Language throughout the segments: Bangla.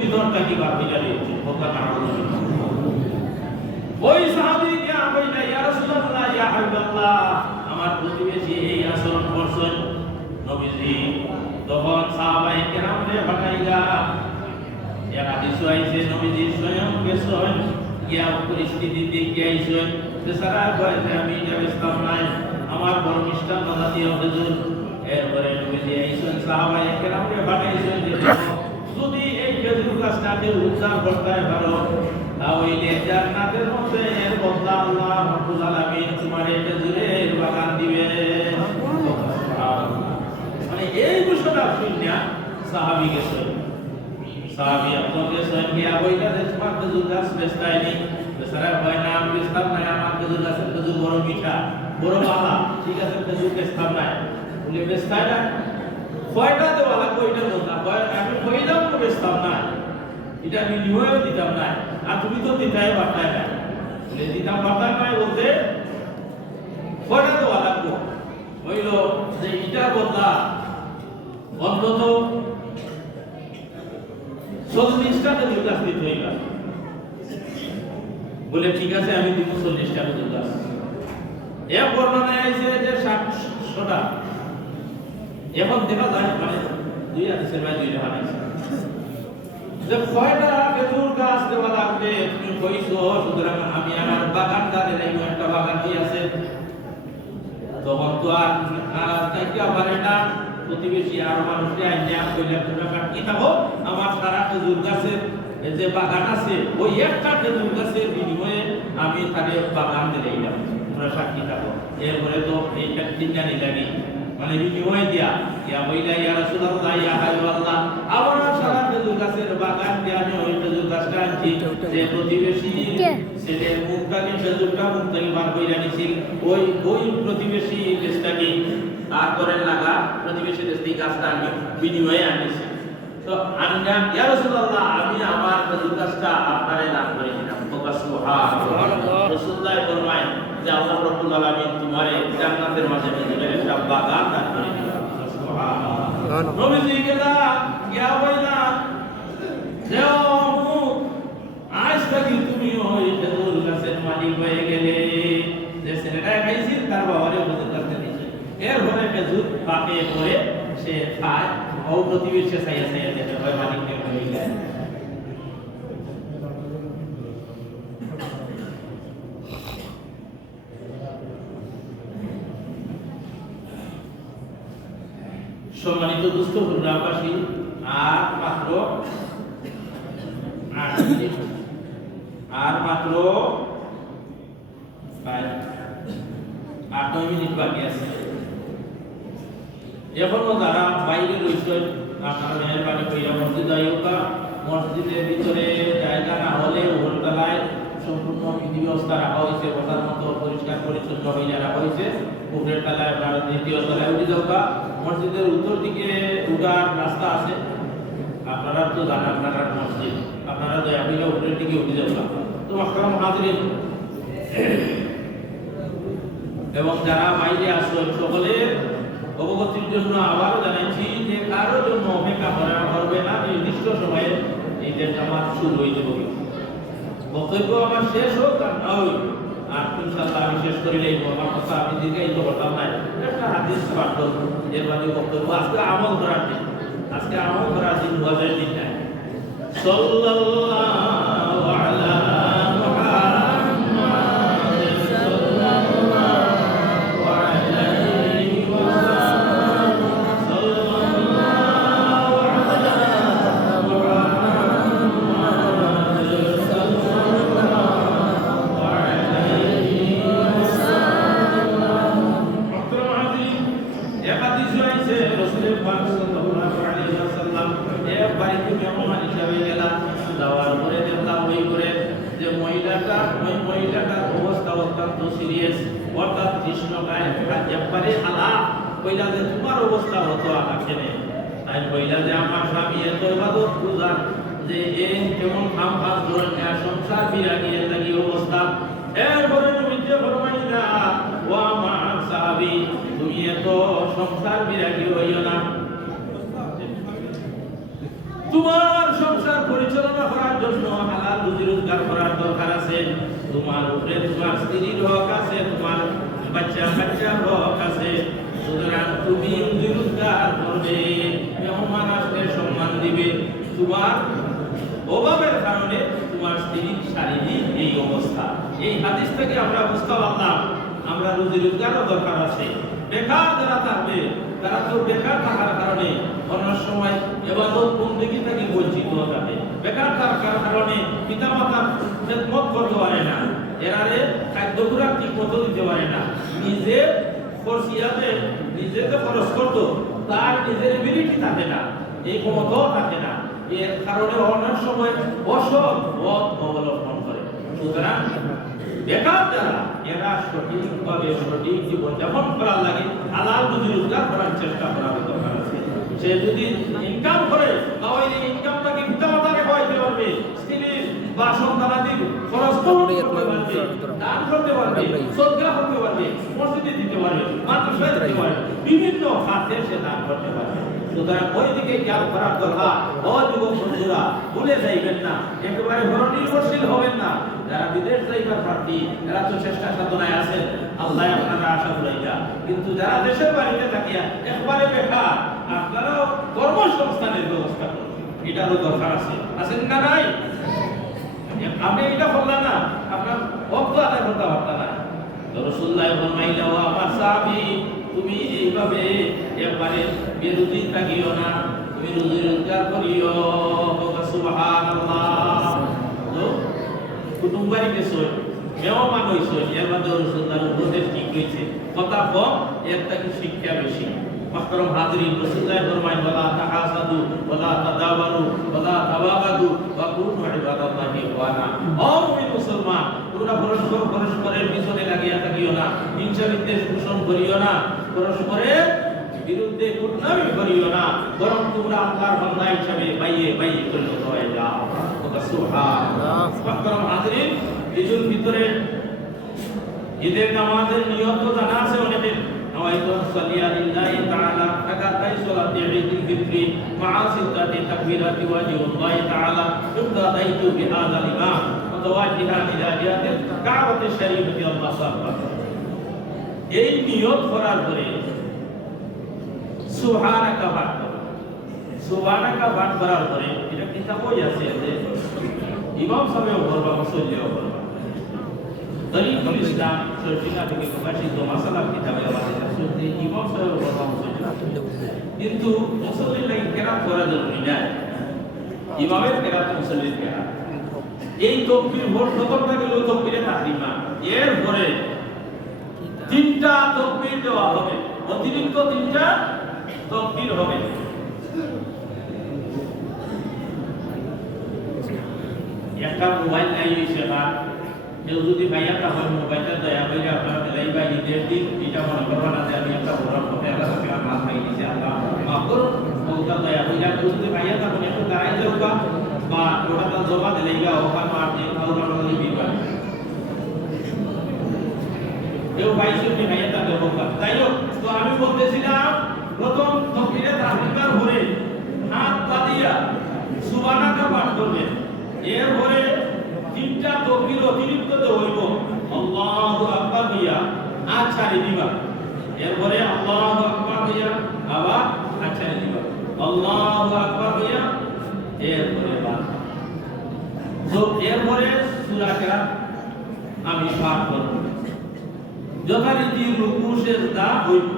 ভিতরটা কি বাতিলা দিয়েছে ওটা না ওই সাহাবী কে কইলা ইয়া রাসূলুল্লাহ ইয়া হাবিবাল্লাহ আমার প্রতিবেশী এই আচরণ করছেন নবীজি তখন সাহাবায়ে কেরামরে বানাইলা এর হাদিস আইছে নবীজি স্বয়ং গেছেন ইয়া পরিস্থিতি দেখে আইছেন যে সারা কইছে আমি এটা ইসলাম নাই আমার বড় মিষ্টান্ন জাতীয় হুজুর এরপরে নবীজি আইছেন সাহাবায়ে কেরামরে বানাইছেন যে যদি এই খেজুর গাছটাকে উদ্ধার করতে পারো তাহলে জান্নাতের মধ্যে এর বদলা আল্লাহ রাব্বুল আলামিন তোমার এই খেজুরের বাগান দিবে। মানে এই বিষয়টা শুনিয়া সাহাবী গেছে সাহাবী আপনাকে সঙ্গে বইলা যে তোমার খেজুর গাছ বেস্তায়নি বেচারা হয় না আমি বেস্তাম না আমার খেজুর গাছের খেজুর বড় মিঠা বড় বালা ঠিক আছে খেজুর বেস্তাম না বলে বেস্তায় না কয়টা দেওয়া লাগবে ওইটা বলতা আমি কইলাম তো বেচতাম না এটা আমি নিয়েও দিতাম না আর তুমি তো দিতাই পারতাই না বলে দিতাম পারতাম না বলতে কয়টা দেওয়া লাগবে হইল যে এটা বলতা অন্তত 40টা খেজুর গাছ দিতে হইল বলে ঠিক আছে আমি দিব 40টা খেজুর গাছ এ বর্ণনায় আছে যে 700টা এখন দেখা যায় মানে দুই হাদিসের ভাই দুইটা হাদিস যে কয়টা খেজুর গাছ দেওয়া লাগবে তুমি কইছো সুতরাং আমি আমার বাগানদারের এই একটা বাগান দিয়ে আছে তখন তো আর তাইকে পারে না প্রতিবেশী আর মানুষকে আইনা কইলা তোমরা কাটি থাকো আমার সারা খেজুর গাছের যে বাগান আছে ওই একটা খেজুর গাছের বিনিময়ে আমি তাদের বাগান দিলাম তোমরা সাক্ষী থাকো এরপরে তো এইটা চিন্তা নেই লাগে মানে বিনিময় দিয়া ইয়া বইলা ইয়া রাসূলুল্লাহ ইয়া হাবিবাল্লাহ আমার সারা খেজুর গাছের বাগান দিয়ে আমি ওই খেজুর গাছটা আনছি যে প্রতিবেশী ছেলের মুখটাকে খেজুরটা মুখ থেকে বার কইরা নিছিল ওই প্রতিবেশী দেশটাকে আর করেন লাগা প্রতিবেশী দেশ থেকে গাছটা আমি বিনিময়ে আনছি তো আনলাম ইয়া রাসূলুল্লাহ আমি আমার খেজুর গাছটা আপনারে দান করে দিলাম তো সুবহানাল্লাহ রাসূলুল্লাহ ফরমায় যে আল্লাহ রাব্বুল আলামিন তোমারে জান্নাতের মাঝে খেজুরের একটা বাগান দান করে দিবেন সুবহানাল্লাহ নবীজি গেলা ইয়া বইলা দেও আজ থেকে তুমি ওই খেজুর গাছের মালিক হয়ে গেলে যে ছেলেটা খাইছিল তার বাবারে খেজুর গাছ দিয়েছে এর পরে খেজুর পাকে পড়ে সে খায় ও প্রতিবেশী চাইয়া চাইয়া দেখে হয় মালিককে হয়ে যায় সম্মানিত দুস্থ গ্রামবাসী আর মাত্র 8-9 মিনিট বাকি আছে এখনো যারা বাইরে রয়েছেন আপনারা মেহরবানি কইরা মসজিদ আইওকা মসজিদের ভিতরে জায়গা না হলে হোলতলায় সম্পূর্ণ বিধি ব্যবস্থা রাখা হয়েছে বসার মতো পরিষ্কার পরিচ্ছন্ন হয়ে রাখা হয়েছে উপরের তলায় আপনারা দ্বিতীয় তলায় উঠে যাওয়া মসজিদের উত্তর দিকে উঠার রাস্তা আছে আপনারা তো জানেন আপনারা মসজিদ আপনারা দয়া করে উপরের দিকে উঠে যাওয়া তো মাশাআল্লাহ মুহাজিরিন এবং যারা বাইরে আসেন সকলের অবগতির জন্য আবারও জানাচ্ছি যে কারোর জন্য অপেক্ষা করা হবে না নির্দিষ্ট সময়ে এই যে জামাত শুরু হয়ে যাবে বক্তব্য আমার শেষ হোক আর না হোক আর ইনশাআল্লাহ আমি শেষ করিলেই আমার কথা আমি দীর্ঘায়িত করতাম না একটা হাদিস পাঠ করব এর বাদে বক্তব্য আজকে আমল করার দিন আজকে আমল করার দিন ওয়াজের দিন নাই সাল্লাল্লাহু আলা তোমার অবস্থা হতো আমাকে তাই বইলা যে আমার স্বামী এত ইবাদত গুজার যে এই কেমন কাম কাজ ধরে সংসার বিরাগী লাগি অবস্থা এরপরে তুমি যে ফরমাইলা ও আমার সাহাবী তুমি এত সংসার বিরাগী হইও না তোমার সংসার পরিচয় প্রশ্ন, হালাল রুজি রোজগার করার দরকার আছে, তোমার উপরে তোমার স্ত্রীর হক আছে, তোমার বাচ্চার হক আছে। সুতরাং তুমি রুজি রোজগার করবে, মেহমান আসলে সম্মান দিবে। তোমার অভাবের কারণে তোমার স্ত্রীর শারীরিক এই অবস্থা, এই হাদিস থেকে আমরা বুঝতে পারলাম আমরা রুজি রোজগারও দরকার আছে। বেকার যারা থাকবে তারা তো বেকার থাকার কারণে অন্য সময় ইবাদত বন্দেগী থেকে বঞ্চিত হবে। বেকার থাকার কারণে পিতামাতার খেদমত করতে পারে না, এরারে খাদ্য খোরাক ঠিক মতো দিতে পারে না, নিজে খরচিয়াতে নিজে তো খরচ করতো, তার নিজের এবিলিটি থাকে না, এই ক্ষমতাও থাকে না, এর কারণে অনেক সময় অসৎ পথ অবলম্বন করে। সুতরাং বেকার যারা এরা সঠিকভাবে সঠিক জীবন যাপন করার লাগে হালাল রুজি রোজগার করার চেষ্টা করার দরকার আছে। সে যদি ইনকাম করে তাহলে ইনকামটাকে পিতামাতাকে খাওয়াইতে পারবে, স্ত্রীর বা সন্তানাদির খরচ করতে পারবে, দান করতে পারবে, সদকা করতে পারবে, মসজিদে দিতে পারবে, মাদ্রাসায় দিতে পারবে, বিভিন্ন খাতে সে দান করতে পারবে। সুতরাং ওই দিকে খেয়াল করার দরকার। ও যুবক বন্ধুরা, ভুলে যাইবেন না, একেবারে নির্ভরশীল হবেন না। যারা বিদেশ যাইবার প্রার্থী এরা তো চেষ্টা সাধনায় আছেন, আল্লাহ আপনারা আশা করাইয়া, কিন্তু যারা দেশের বাড়িতে থাকিয়া একবারে বেকার, আপনারাও কর্মসংস্থানের ব্যবস্থা করুন, এটারও দরকার আছে। আছেন না নাই? আপনি এটা করলেন না, আপনার অর্থ আদায় করতে পারতেন না। রাসূলুল্লাহ ফরমাইলেন, ও আমার সাহাবী, তুমি এইভাবে একবারে বিরোধী থাকিও না, তুমি রুজি রোজগার করিও। সুবহানাল্লাহ। তো কুটুম্বারি কেসই মেহমান হইছে, এর মধ্যে রাসূলুল্লাহ উপদেশ ঠিক হইছে, কথা কম, এর থেকে শিক্ষা বেশি। মাহতারাম হাজিরিন, রাসূলুল্লাহ ফরমায়, ওয়ালা তাহাসাদু ওয়ালা তাদাবারু ওয়ালা তাওয়াবাদু ওয়া কুনু ইবাদাল্লাহি ওয়ানা। ও মুমিন মুসলমান, তোমরা পরস্পরের পিছনে লাগিয়া থাকিও না, হিংসা বিদ্বেষ পোষণ করিও না, পরস্পরের বিরুদ্ধে কুটনামি করিও না, বরং তোমরা আল্লাহর বান্দা হিসাবে বাইয়ে পরিণত হয়ে যাও। সুবহানাল্লাহ। মাহতারাম হাজিরিন, ঈদুল ফিতরের ঈদের নামাজের নিয়ত জানা আছে অনেকের। نويت أصلي لله تعالى ركعتي صلاة عيد الفطر مع ستة تكبيرات وجه الله تعالى اقتديت بهذا الإمام متوجها إلى جهة الكعبة الشريفة الله أكبر। এই নিয়ত করার পরে সুবহানাকা পাঠ করো। সুবহানাকা পাঠ করার পরে এটা কিতাবই আছে যে ইমাম সাহেব বলবা, মুসল্লিও বলবা। তরিকুল ইসলাম শরীফা থেকে প্রকাশিত মাসালার কিতাবে আমাদের কাছে ইমাম সাহেব বলবা, মুসল্লি। কিন্তু মুসল্লির লাগি কেরাত করা জরুরি না, ইমামের কেরাত মুসল্লির কেরাত। এই তাকবীর ভোট প্রথম থেকে হলো তাকবীরে তাহরিমা, এর পরে তিনটা তাকবীর দেওয়া হবে, অতিরিক্ত তিনটা তাকবীর হবে। একটা মোবাইল নাই সেটা কেউ যদি ভাইয়া তাহলে মোবাইলটা দয়া করে আপনারা দিলাই বা ঈদের দিন এটা মনে করবেন না যে আমি একটা বড় পথে আলাদা টাকা মাল খাই দিয়েছি, আল্লাহ মাফ করুন, ওটা দয়া করে কেউ যদি ভাইয়া তখন একটু দাঁড়াই যাও বা ওটা জমা দিলাই গা ওখানে আর যে খাওয়া বিবাহ কেউ ভাই শুনি ভাইয়া তা দেবো। তাই হোক, তো আমি বলতেছিলাম প্রথম তাকবীরে তাহরিমার পরে হাত পাতিয়া সুবহানাকা পাঠ করবেন, এর পরে তিনটা তাকবীর অতিরিক্ত হইব, আল্লাহু আকবার হইয়া হাত ছাড়ি দিবা, এরপরে আল্লাহু আকবার হইয়া আবার হাত ছাড়ি দিবা, আল্লাহু আকবার হইয়া এরপরে বাদ। তো এরপরে সূরা কেরাত আমি পাঠ করব, যথারীতি রুকু সিজদা হইব।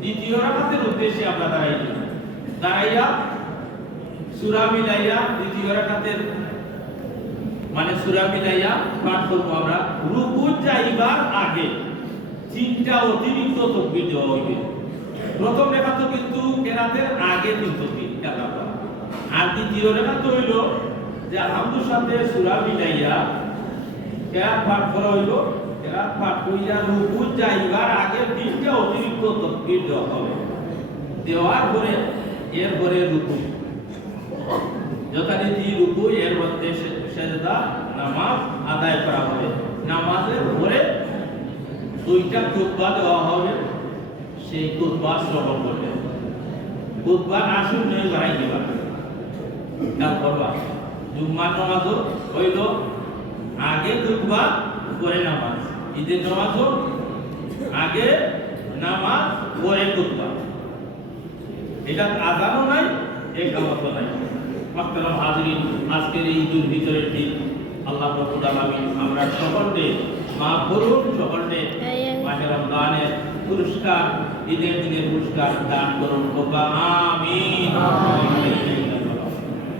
দ্বিতীয় রাকাতের উদ্দেশ্যে আমরা দাঁড়াইয়া সূরা মিলাইয়া দ্বিতীয় রাকাতের মানে সূরা মিলাইয়া পাঠ করব। আমরা রুকু যাইবার আগে তিনটা অতিরিক্ত তাকবীর দেওয়া হইবে। প্রথম রাকাত কিন্তু কেরাতের আগে তিন তাকবীর দেওয়া হবে, আর দ্বিতীয় রাকাত হইল যে আলহামদুর সাথে সূরা মিলাইয়া কেরাত পাঠ করা হইল। কেরাত পাঠ কইরা রুকু যাইবার আগে তিনটা অতিরিক্ত তাকবীর দেওয়া হবে। দেওয়ার পরে এরপরে রুকু, যথারীতি রুকু, এর মধ্যে সেজদা, নামাজ আদায় করা হবে। নামাজের পরে দুইটা খুতবা দেওয়া হবে, সেই খুতবা শ্রবণ করবে। খুতবা না শুনলে বাড়াই দিবা, কাল করবা জুম্মার নামাজও হইল আগে খুতবা পরে নামাজ, ঈদের নামাজও আগে নামাজ পরে খুতবা। এটা আযানও নাই, ইকামতও নাই। মাহতারাম হাজিরিন, আজকের এই ঈদুল ফিতরের দিন আল্লাহ রাব্বুল আলামিন আমরা সকলকে মাফ করুন, সকলকে মাহে রমজানের পুরস্কার, ঈদের দিনের পুরস্কার দান করুন। আমিন।